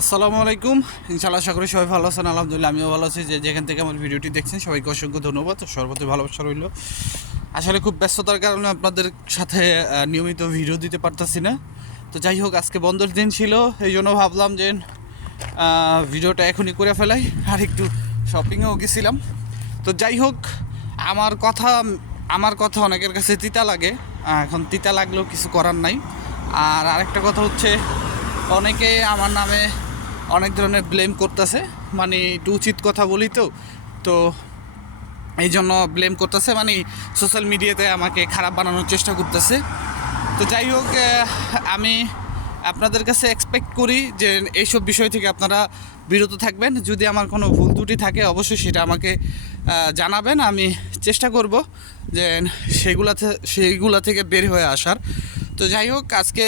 আসসালামু আলাইকুম। ইনশাআল্লাহ আশা করি সবাই ভালো আছেন, আলহামদুলিল্লাহ আমিও ভালো আছি। যে যেখান থেকে আমার ভিডিওটি দেখছেন, সবাইকে অসংখ্য ধন্যবাদ। সর্বত্র ভালোবাসা রইল। আসলে খুব ব্যস্ততার কারণে আপনাদের সাথে নিয়মিত ভিডিও দিতে পারতাছি না। তো যাই হোক, আজকে বন্ধের দিন ছিল, এই জন্য ভাবলাম যে ভিডিওটা এখনই করে ফেলাই। আর একটু শপিংয়েও গেছিলাম। তো যাই হোক, আমার কথা আমার কথা অনেকের কাছে তিতা লাগে। এখন তিতা লাগলেও কিছু করার নাই। আর আরেকটা কথা হচ্ছে, অনেকে আমার নামে অনেক ধরনের ব্লেম করতেছে। মানে একটু উচিত কথা বলি তো। তো এই জন্য ব্লেম করতেছে। মানে সোশ্যাল মিডিয়াতে আমাকে খারাপ বানানোর চেষ্টা করতেছে। তো যাই হোক আমি আপনাদের কাছে এক্সপেক্ট করি যে এইসব বিষয় থেকে আপনারা বিরত থাকবেন। যদি আমার কোনো ভুল ত্রুটি থাকে, অবশ্যই সেটা আমাকে জানাবেন। আমি চেষ্টা করব যে সেগুলা সেইগুলা থেকে বের হয়ে আসার। তো যাই হোক, আজকে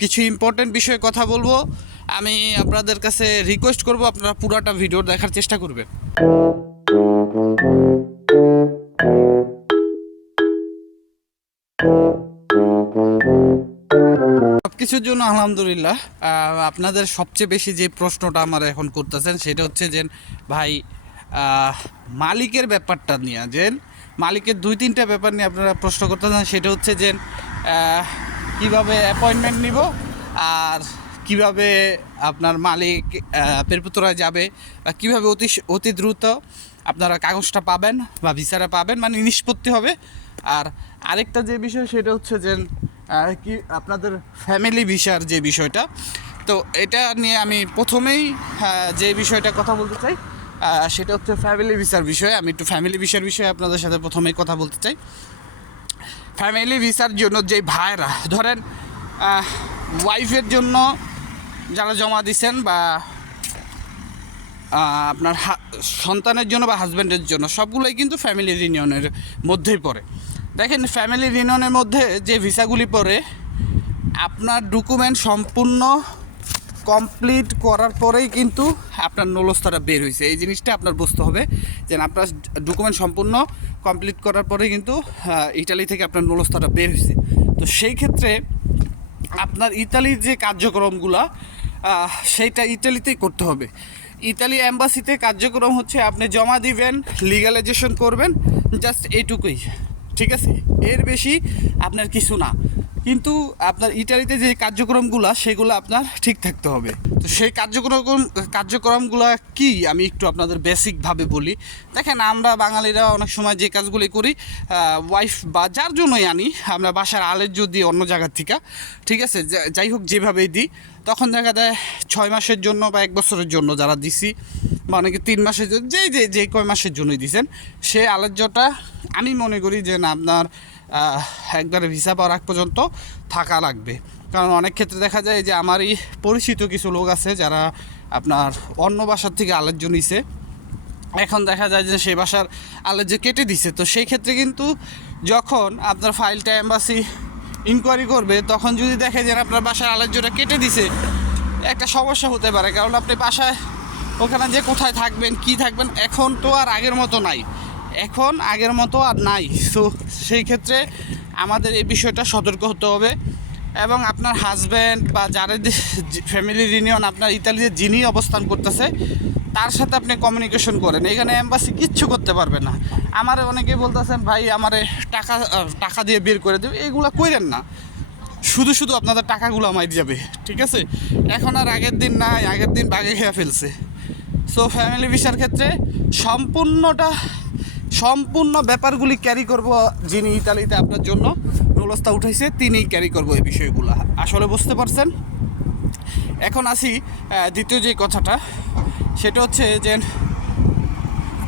কিছু ইম্পর্টেন্ট বিষয়ে কথা বলব। আমি আপনাদের কাছে রিকোয়েস্ট করব, আপনারা পুরাটা ভিডিও দেখার চেষ্টা করবেন। কিছুর জন্য আলহামদুলিল্লাহ আপনাদের সবচেয়ে বেশি যে প্রশ্নটা আমার এখন করতেছেন, সেটা হচ্ছে যে, ভাই মালিকের ব্যাপারটা নিয়ে, যে মালিকের দুই তিনটা ব্যাপার নিয়ে আপনারা প্রশ্ন করতেছেন, সেটা হচ্ছে যে কীভাবে অ্যাপয়েন্টমেন্ট নিব, আর কীভাবে আপনার মালিক আহ, পেরপুতরায় যাবে বা কীভাবে অতি অতি দ্রুত আপনারা কাগজটা পাবেন বা ভিসাটা পাবেন মানে নিষ্পত্তি হবে। আর আরেকটা যে বিষয় সেটা হচ্ছে যে কি আপনাদের ফ্যামিলি ভিসার যে বিষয়টা তো এটা নিয়ে আমি প্রথমেই যে বিষয়টা কথা বলতে চাই সেটা হচ্ছে ফ্যামিলি ভিসার বিষয়ে। আমি একটু ফ্যামিলি ভিসার বিষয়ে আপনাদের সাথে প্রথমেই কথা বলতে চাই। ফ্যামিলি ভিসার জন্য যে ভাইরা ধরেন ওয়াইফের জন্য যারা জমা দিছেন বা আপনার সন্তানের জন্য বা হাজব্যান্ডের জন্য, সবগুলোই কিন্তু ফ্যামিলি রিনিয়নের মধ্যেই পড়ে। দেখেন ফ্যামিলি রিনিয়নের মধ্যে যে ভিসাগুলি পড়ে, আপনার ডকুমেন্ট সম্পূর্ণ কমপ্লিট করার পরেই কিন্তু আপনার নলস্তাটা বের হয়েছে এই জিনিসটা আপনার বুঝতে হবে, যে আপনার ডকুমেন্ট সম্পূর্ণ কমপ্লিট করার পরে কিন্তু ইটালি থেকে আপনার নলস্তাটা বের হয়েছে তো সেই ক্ষেত্রে আপনার ইতালির যে কার্যক্রমগুলা সেইটা ইতালিতেই করতে হবে। ইতালি অ্যাম্বাসিতে কার্যক্রম হচ্ছে আপনি জমা দিবেন লিগালাইজেশন করবেন জাস্ট এইটুকুই, ঠিক আছে? এর বেশি আপনার কিছু না। কিন্তু আপনার ইটালিতে যে কার্যক্রমগুলো, সেগুলো আপনার ঠিক থাকতে হবে। তো সেই কার্যক্রম, কার্যক্রমগুলো কি? আমি একটু আপনাদের বেসিকভাবে বলি। দেখেন, আমরা বাঙালিরা অনেক সময় যে কাজগুলি করি ওয়াইফ বা যার জন্যই আনি, আমরা বাসার আলের যদি অন্য জায়গার থেকে, ঠিক আছে? যাই হোক যেভাবেই দিই তখন দেখা যায় ছয় মাসের জন্য বা এক বছরের জন্য যারা দিছি, বা অনেকে তিন মাসের জন্য, যেই যে যে কয় মাসের জন্যই দিছেন সেই আলোচ্যটা আমি মনে করি যে না, আপনার একবারে ভিসা পাওয়ার আগ পর্যন্ত থাকা লাগবে। কারণ অনেক ক্ষেত্রে দেখা যায় যে আমারই পরিচিত কিছু লোক আছে যারা আপনার অন্য বাসার থেকে আলোচ্য নিছে। এখন দেখা যায় যে সেই বাসার আলো যে কেটে দিছে। তো সেই ক্ষেত্রে কিন্তু যখন আপনার ফাইলটা এম্বাসি ইনকোয়ারি করবে, তখন যদি দেখে যে আপনার বাসার আলোচ্যটা কেটে দিছে, একটা সমস্যা হতে পারে। কারণ আপনি বাসায় ওখানে যে কোথায় থাকবেন, কি থাকবেন, এখন তো আর আগের মতো নাই। এখন আগের মতো আর নাই। তো সেই ক্ষেত্রে আমাদের এই বিষয়টা সতর্ক হতে হবে। এবং আপনার হাজব্যান্ড বা যারা ফ্যামিলি রিউনিয়ন আপনার ইতালিতে যিনি অবস্থান করতেছে তার সাথে আপনি কমিউনিকেশন করেন। এখানে এম্বাসি কিচ্ছু করতে পারবে না। আমার অনেকেই বলতেছেন, ভাই, আমারে টাকা টাকা দিয়ে বের করে দেবে এইগুলো কইরেন না। শুধু শুধু আপনাদের টাকাগুলো আমায় যাবে ঠিক আছে? এখন আর আগের দিন নাই, আগের দিন বাগে খেয়ে ফেলছে। সো ফ্যামিলি ভিসার ক্ষেত্রে সম্পূর্ণটা, সম্পূর্ণ ব্যাপারগুলি ক্যারি করব যিনি ইতালিতে আপনার জন্য নলস্তা উঠাইছে, তিনিই ক্যারি করব এই বিষয়গুলো। আসলে বুঝতে পারছেন? এখন আসি দ্বিতীয় যে কথাটা সেটা হচ্ছে যে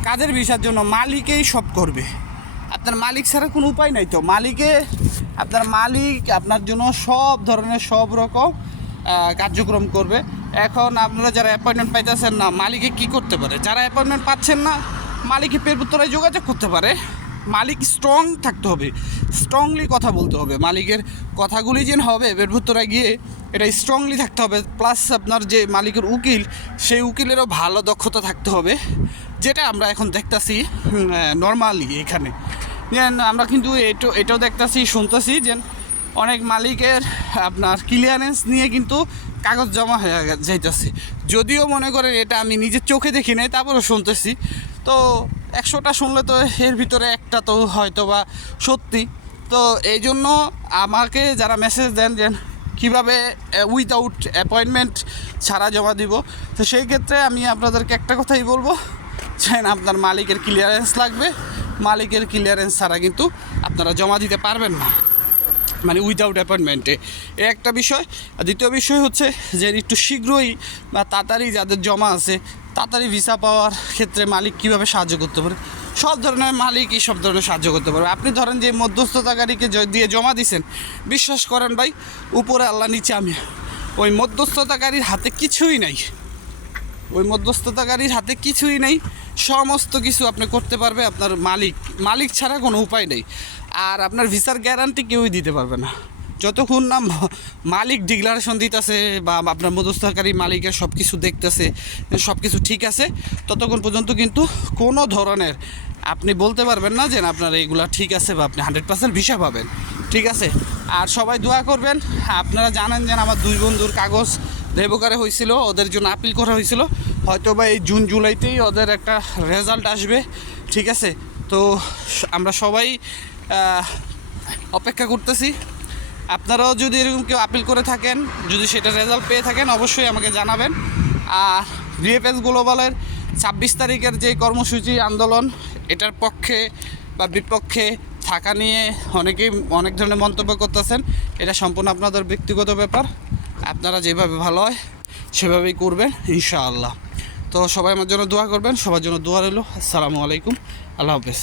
কাজের ভিসার জন্য মালিকেই সব করবে। আপনার মালিক ছাড়া কোনো উপায় নাই তো। মালিকে, আপনার মালিক আপনার জন্য সব ধরনের সব রকম কার্যক্রম করবে। এখন আপনারা যারা অ্যাপয়েন্টমেন্ট পাইতেছেন না, মালিকে কি করতে পারে? যারা অ্যাপয়েন্টমেন্ট পাচ্ছেন না মালিকে পেরপুত্তরায় যোগাযোগ করতে পারে। মালিক স্ট্রং থাকতে হবে স্ট্রংলি কথা বলতে হবে। মালিকের কথাগুলি যেন হবে পেরপুত্তরায় গিয়ে এটা স্ট্রংলি থাকতে হবে। প্লাস আপনার যে মালিকের উকিল, সেই উকিলেরও ভালো দক্ষতা থাকতে হবে, যেটা আমরা এখন দেখতাছি নর্মালি এখানে। যেন আমরা কিন্তু এটো, এটাও দেখতাছি, শুনতেছি যে অনেক মালিকের আপনার ক্লিয়ারেন্স নিয়ে কিন্তু কাগজ জমা হয়ে যাইতেছে। যদিও মনে করেন এটা আমি নিজের চোখে দেখি নাই, তারপরেও শুনতেছি। তো একশোটা শুনলে তো এর ভিতরে একটা তো হয়তো বা সত্যি। তো এই জন্য আমাকে যারা মেসেজ দেন যে কীভাবে উইথাউট অ্যাপয়েন্টমেন্ট ছাড়া জমা দিব, তো সেই ক্ষেত্রে আমি আপনাদেরকে একটা কথাই বলব, যে আপনার মালিকের ক্লিয়ারেন্স লাগবে। মালিকের ক্লিয়ারেন্স ছাড়া কিন্তু আপনারা জমা দিতে পারবেন না। মানে উইদাউট অ্যাপয়েন্টমেন্টে এ। একটা বিষয়। আর দ্বিতীয় বিষয় হচ্ছে যে একটু শীঘ্রই বা তাড়াতাড়ি যাদের জমা আছে, তাড়াতাড়ি ভিসা পাওয়ার ক্ষেত্রে মালিক কীভাবে সাহায্য করতে পারে? সব ধরনের মালিকই সব ধরনের সাহায্য করতে পারবে। আপনি ধরেন যে মধ্যস্থতাকারীকে দিয়ে জমা দিছেন, বিশ্বাস করেন ভাই, উপরে আল্লাহ নিচে আমি। ওই মধ্যস্থতাকারীর হাতে কিছুই নাই। ওই মধ্যস্থতাকারীর হাতে কিছুই নেই। সমস্ত কিছু আপনি করতে পারবে আপনার মালিক। মালিক ছাড়া কোনো উপায় নেই। আর আপনার ভিসার গ্যারান্টি কেউই দিতে পারবে না। যতক্ষণ না মালিক ডিক্লারেশন দিতেছে বা আপনার মধ্যস্থকারী মালিকের সব কিছু দেখতেছে সব কিছু ঠিক আছে, ততক্ষণ পর্যন্ত কিন্তু কোনো ধরনের আপনি বলতে পারবেন না যে আপনার এইগুলা ঠিক আছে বা আপনি হান্ড্রেড পার্সেন্ট ভিসা পাবেন। ঠিক আছে? আর সবাই দোয়া করবেন। আপনারা জানেন যে আমার দুই বন্ধুর কাগজ দেবকারে হয়েছিল, ওদের জন্য আপিল করা হয়েছিল। হয়তো বা এই জুন, জুলাইতেই ওদের একটা রেজাল্ট আসবে, ঠিক আছে? তো আমরা সবাই অপেক্ষা করতেছি। আপনারাও যদি এরকম কেউ আপিল করে থাকেন, যদি সেটা রেজাল্ট পেয়ে থাকেন, অবশ্যই আমাকে জানাবেন। আর ভিএফএস গ্লোবালের ছাব্বিশ তারিখের যে কর্মসূচি আন্দোলন, এটার পক্ষে বা বিপক্ষে থাকা নিয়ে অনেকেই অনেক ধরনের মন্তব্য করতেছেন। এটা সম্পূর্ণ আপনাদের ব্যক্তিগত ব্যাপার। আপনারা যেভাবে ভালো হয়, সেভাবেই করবেন, ইনশাআল্লাহ। তো সবাই আমার জন্য দোয়া করবেন সবার জন্য দোয়া রইল। আসসালামু আলাইকুম আল্লাহ হাফেজ।